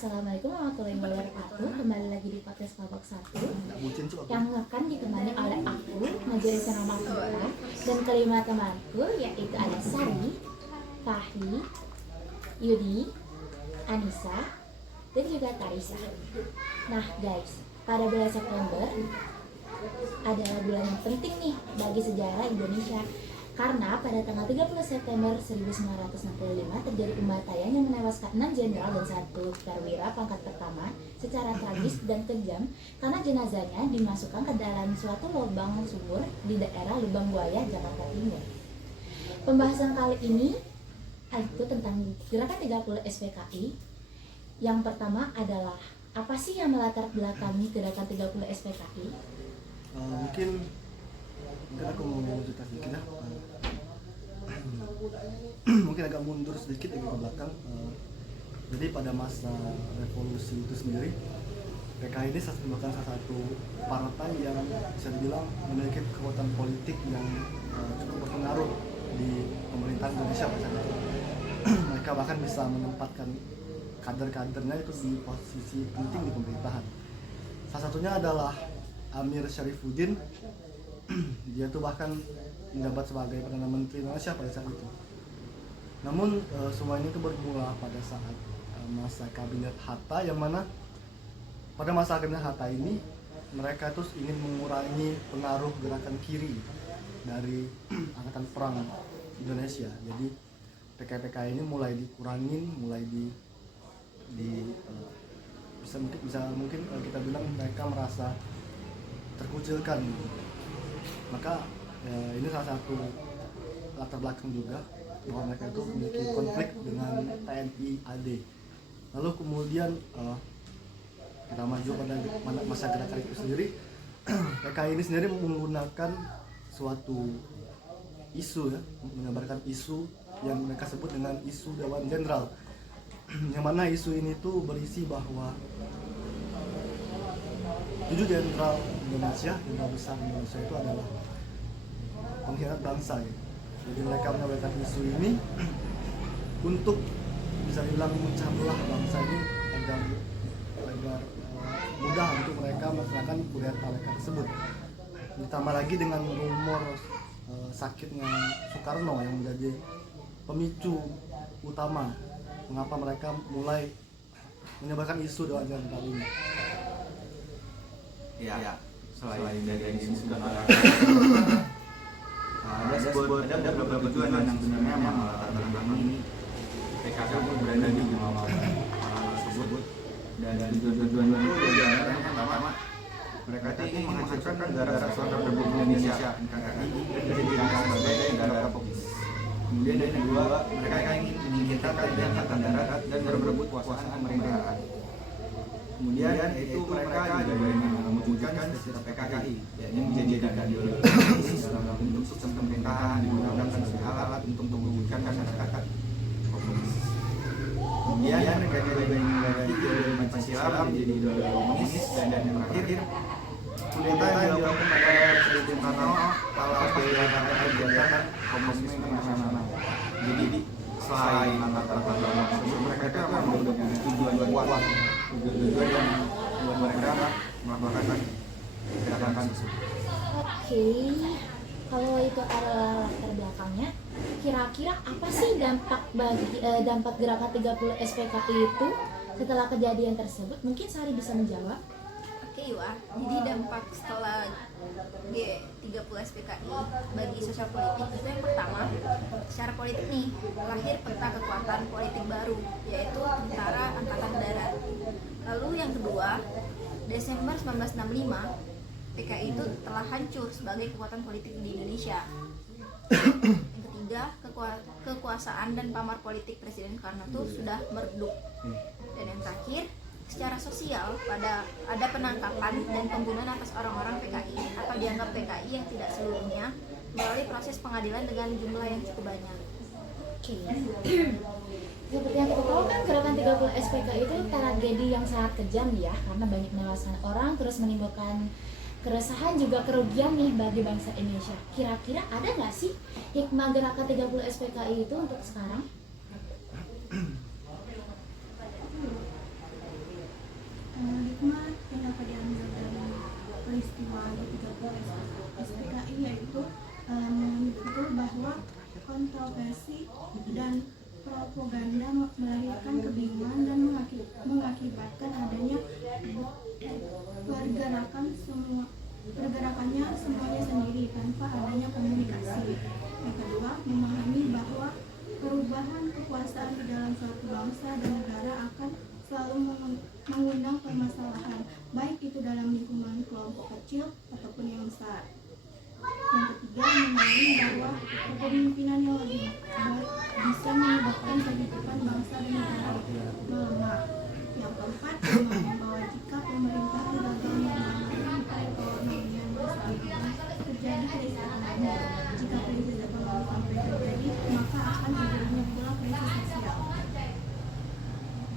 Assalamualaikum warahmatullahi wabarakatuh. Kembali lagi di podcast Kelompok 1 yang akan ditemani oleh aku, Najwa Isana Mahfuda, dan kelima temanku, yaitu ada Sari, Fahri, Yudi, Anissa, dan juga Tarisa. Nah guys, pada bulan September adalah bulan yang penting nih bagi sejarah Indonesia, karena pada tanggal 30 September 1965 terjadi pembantaian yang menewaskan 6 jenderal dan 1 perwira pangkat pertama secara tragis dan kejam karena jenazahnya dimasukkan ke dalam suatu lubang sumur di daerah Lubang Buaya, Jakarta Timur. Pembahasan kali ini itu tentang gerakan 30 SPKI. Yang pertama adalah apa sih yang melatar belakangi gerakan 30 SPKI? Mungkin aku mau cerita sedikit ya. Mungkin agak mundur sedikit ke belakang. Jadi pada masa revolusi itu sendiri, PKI ini merupakan salah satu partai yang bisa dibilang memiliki kekuatan politik yang cukup berpengaruh di pemerintahan Indonesia pada saat itu. Mereka bahkan bisa menempatkan kader-kadernya itu di posisi penting di pemerintahan. Salah satunya adalah Amir Syarifuddin. Dia tuh bahkan menjabat sebagai Perdana Menteri Indonesia pada saat itu. Namun semua ini tuh bermula pada saat masa kabinet Hatta, yang mana pada masa kabinet Hatta ini mereka tuh ingin mengurangi pengaruh gerakan kiri dari angkatan perang Indonesia. Jadi PKI ini mulai dikurangin, mulai mungkin kita bilang mereka merasa terkucilkan. Maka ini salah satu latar belakang juga bahwa mereka itu memiliki konflik dengan TNI AD. Lalu kemudian kita maju pada masa gerakan itu sendiri. PKI ini sendiri menggunakan suatu isu ya, mengabarkan isu yang mereka sebut dengan isu Dewan Jenderal, yang mana isu ini tuh berisi bahwa 7 jenderal Indonesia, jenderal besar Indonesia itu adalah pengkhianat bangsa ya. Jadi mereka menyampaikan isu ini untuk bisa dibilang memecah belah bangsa ini agar mudah untuk mereka melaksanakan kudeta mereka tersebut. Ditambah lagi dengan rumor sakitnya Soekarno yang menjadi pemicu utama mengapa mereka mulai menyebarkan isu Dewan Jenderal ini. Ya, selain dari isu sudah ada beberapa tujuan yang sebenarnya melatar belakangi PKK itu berada di bawah tersebut, dan tujuan itu yang pertama mereka ingin menghancurkan negara kesatuan Republik Indonesia (NKRI) dan dijadikan sebagai negara komunis. Kemudian yang kedua, mereka ingin meningkatkan angkatan darat dan berebut kekuasaan pemerintahan. Kemudian itu mereka juga ingin mewujudkan sistem PKI, yang menjadikan ideologis dalam bentuk sistem pemerintahan digunakan sebagai alat untuk mewujudkan masyarakat komunis. Kemudian mereka juga ingin mengganti ideologi Pancasila menjadi ideologi komunis, dan yang terakhir kudeta yang dilakukan pada Presiden Soekarno kala kegiatan komunisme nasional. Jadi selain latar belakang tersebut, mereka itu mempunyai tujuan kuat, tujuan yang membuat mereka melakukan gerakan tersebut. Oke, kalau itu adalah latar belakangnya, kira-kira apa sih dampak gerakan 30 SPKI itu setelah kejadian tersebut? Mungkin Sari bisa menjawab. Oke Iwa, jadi dampak setelah G30 SPKI bagi sosial politik itu yang pertama, secara politik nih, lahir peta kekuatan politik baru, yaitu Tentara Angkatan Darat. Lalu yang kedua, Desember 1965, PKI itu telah hancur sebagai kekuatan politik di Indonesia. Yang ketiga, kekuasaan dan pamar politik Presiden Soekarno itu sudah meredup. Dan yang terakhir, secara sosial ada penangkapan dan pembunuhan atas orang-orang PKI atau dianggap PKI yang tidak seluruhnya melalui proses pengadilan dengan jumlah yang cukup banyak. Oke. Seperti yang kita tahu kan, gerakan 30 SPKI itu tragedi yang sangat kejam ya, karena banyak menewaskan orang, terus menimbulkan keresahan juga kerugian nih bagi bangsa Indonesia. Kira-kira ada nggak sih hikmah gerakan 30 SPKI itu untuk sekarang? kepemimpinan yang lebih baik bisa menyebabkan kehidupan bangsa dan negara melemah. Yang keempat, bahwa jika pemerintah gagal menangani perekonomian bersamaan, terjadi krisis ekonomi. Jika krisis ekonomi sampai terjadi, maka akan terjadinya pula krisis sosial.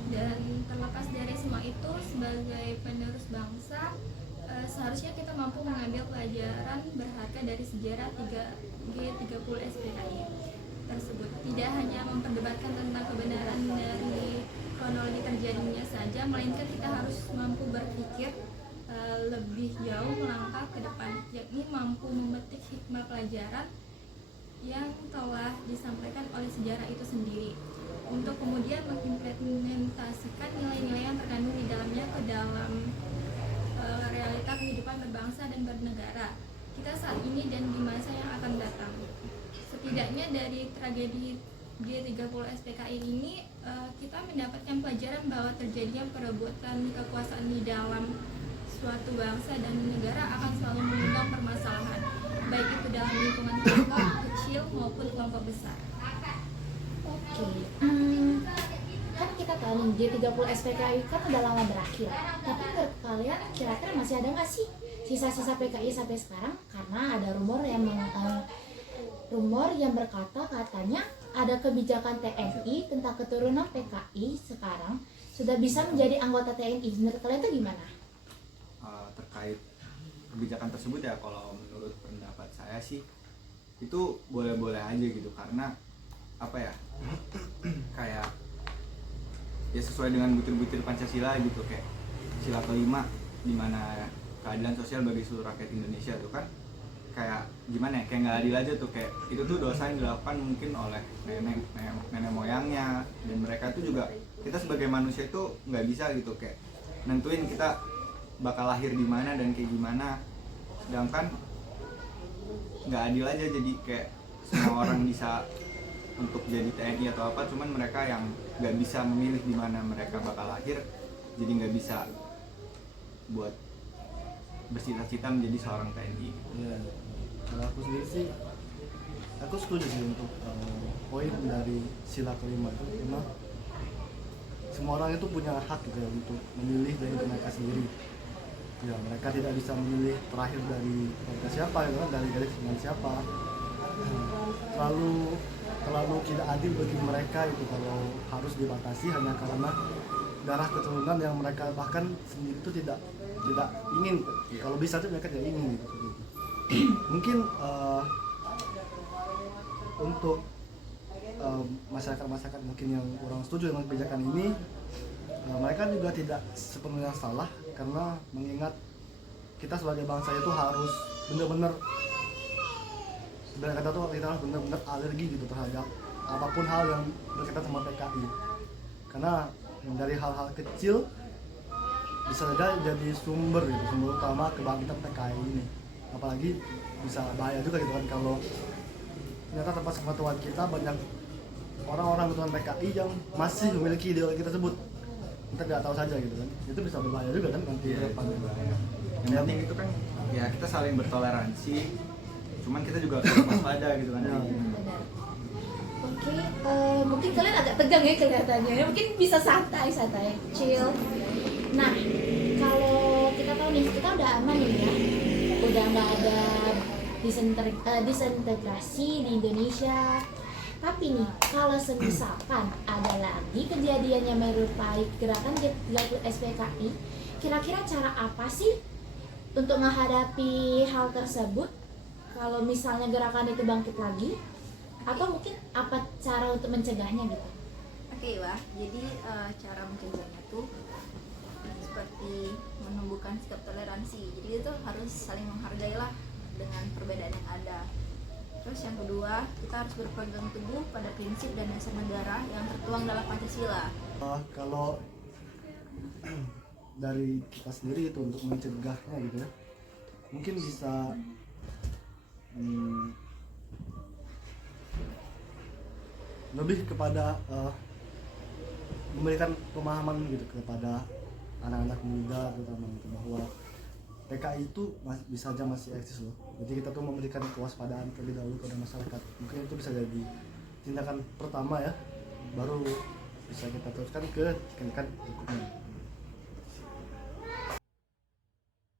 Dan terlepas dari semua itu, sebagai penerus bangsa, seharusnya kita mampu mengambil pelajaran berharga dari sejarah G30 SPKI tersebut. Tidak hanya memperdebatkan tentang kebenaran dari kronologi terjadinya saja, melainkan kita harus mampu berpikir lebih jauh, melangkah ke depan, yakni mampu memetik hikmah pelajaran yang telah disampaikan oleh sejarah itu sendiri, untuk kemudian mengimplementasikan nilai-nilai yang terkandung di dalamnya ke dalam realita kehidupan berbangsa dan bernegara kita saat ini dan di masa yang akan datang. Setidaknya dari tragedi G30 SPKI ini kita mendapatkan pelajaran bahwa terjadinya perebutan kekuasaan di dalam suatu bangsa dan negara akan selalu mengundang permasalahan, baik itu dalam lingkungan kelompok kecil maupun kelompok besar. Oke, kan kita tahu nih G30 SPKI kan udah lama berakhir. Tapi menurut kalian kira-kira masih ada nggak sih sisa-sisa PKI sampai sekarang? Karena ada rumor yang berkata katanya ada kebijakan TNI tentang keturunan PKI sekarang sudah bisa menjadi anggota TNI. Menurut kalian itu gimana? Terkait kebijakan tersebut ya, kalau menurut pendapat saya sih itu boleh-boleh aja gitu, karena apa ya, kayak ya sesuai dengan butir-butir Pancasila gitu, kayak sila kelima di mana keadilan sosial bagi seluruh rakyat Indonesia tuh kan kayak gimana ya, kayak nggak adil aja tuh, kayak itu tuh dosa yang dilakukan mungkin oleh nenek moyangnya, dan mereka tuh juga, kita sebagai manusia itu nggak bisa gitu kayak nentuin kita bakal lahir di mana dan kayak gimana, sedangkan nggak adil aja, jadi kayak semua orang bisa untuk jadi TNI atau apa, cuman mereka yang nggak bisa memilih di mana mereka bakal lahir, jadi nggak bisa buat bercita-cita menjadi seorang TNI. Ya, kalau aku sendiri sih, aku setuju sih untuk poin dari sila kelima itu, karena semua orang itu punya hak gitu ya untuk memilih dari mereka sendiri. Ya, mereka tidak bisa memilih terakhir dari mereka siapa, gitu kan, dari garis dengan siapa. Terlalu tidak adil bagi mereka itu kalau harus dibatasi hanya karena darah keturunan yang mereka bahkan sendiri itu tidak ingin. Kalau bisa tuh mereka tidak ingin gitu. Mungkin untuk masyarakat mungkin yang kurang setuju dengan kebijakan ini, mereka juga tidak sepenuhnya salah, karena mengingat kita sebagai bangsa itu harus benar-benar alergi gitu terhadap apapun hal yang berkaitan sama PKI, karena dari hal-hal kecil bisa saja jadi sumber utama kebangkitan PKI ini. Apalagi bisa bahaya juga gitu kan kalau ternyata tanpa sepengetahuan kita banyak orang-orang keturunan PKI yang masih memiliki ideologi tersebut, kita tidak tahu saja gitu kan, itu bisa berbahaya juga kan nanti ke depan. Yang penting itu kan ya kita saling bertoleransi, cuman kita juga harus waspada gitu kan. Benar. Oke, mungkin kalian agak tegang ya kelihatannya, mungkin bisa santai, chill. Nah, kalau kita tahu nih, kita udah aman nih ya, udah nggak ada disintegrasi di Indonesia. Tapi nih, kalau semisalkan ada lagi kejadian yang menyerupai gerakan G30 SPKI, kira-kira cara apa sih untuk menghadapi hal tersebut? Kalau misalnya gerakan itu bangkit lagi, atau mungkin apa cara untuk mencegahnya gitu? Oke, Wah, jadi cara mencegahnya tuh seperti menumbuhkan sikap toleransi. Jadi itu harus saling menghargai lah dengan perbedaan yang ada. Terus yang kedua, kita harus berpegang teguh pada prinsip dan dasar negara yang tertuang dalam Pancasila. Kalau dari kita sendiri itu untuk mencegahnya gitu ya, mungkin bisa lebih kepada memberikan pemahaman gitu kepada anak-anak muda terutama gitu, bahwa PKI itu bisa aja masih eksis loh. Jadi kita tuh memberikan kewaspadaan terlebih dahulu kepada masyarakat. Mungkin itu bisa jadi tindakan pertama ya, baru bisa kita teruskan ke tindakan berikutnya.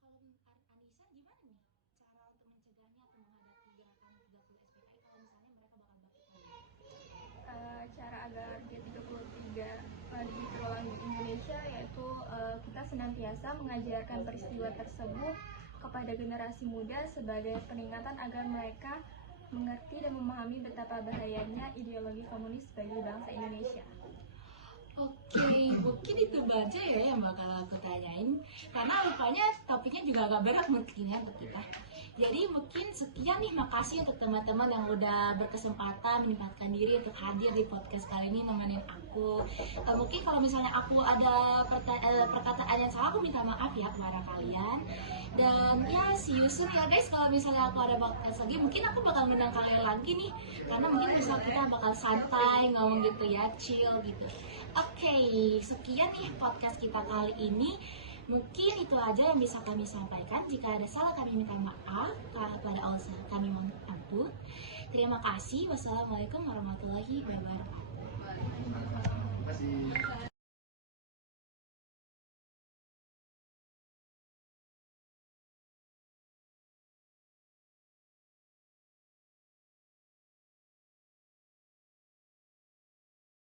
Kalau Anissa gimana nih cara untuk mencegahnya atau menghadapi gerakan 30 SPKI kalau misalnya mereka bakal bangkit lagi? Cara agar G33 lebih terulang di Indonesia yaitu kita senantiasa mengajarkan peristiwa tersebut kepada generasi muda sebagai peringatan agar mereka mengerti dan memahami betapa bahayanya ideologi komunis bagi bangsa Indonesia. Oke, mungkin itu aja ya yang bakal aku tanyain. Karena rupanya topiknya juga agak berat mungkin ya buat kita. Jadi mungkin sekian nih, makasih untuk teman-teman yang udah berkesempatan menyempatkan diri untuk hadir di podcast kali ini nemenin aku. Mungkin kalau misalnya aku ada perkataan yang salah, aku minta maaf ya kepada kalian. Dan ya see you soon ya guys, kalau misalnya aku ada podcast lagi, mungkin aku bakal ngundang kalian lagi nih. Karena mungkin besok kita bakal santai ngomong gitu ya, chill gitu. Oke, sekian nih podcast kita kali ini. Mungkin itu aja yang bisa kami sampaikan. Jika ada salah kami minta maaf, kepada Allah kami mohon ampun. Terima kasih. Wassalamualaikum warahmatullahi wabarakatuh. Terima kasih.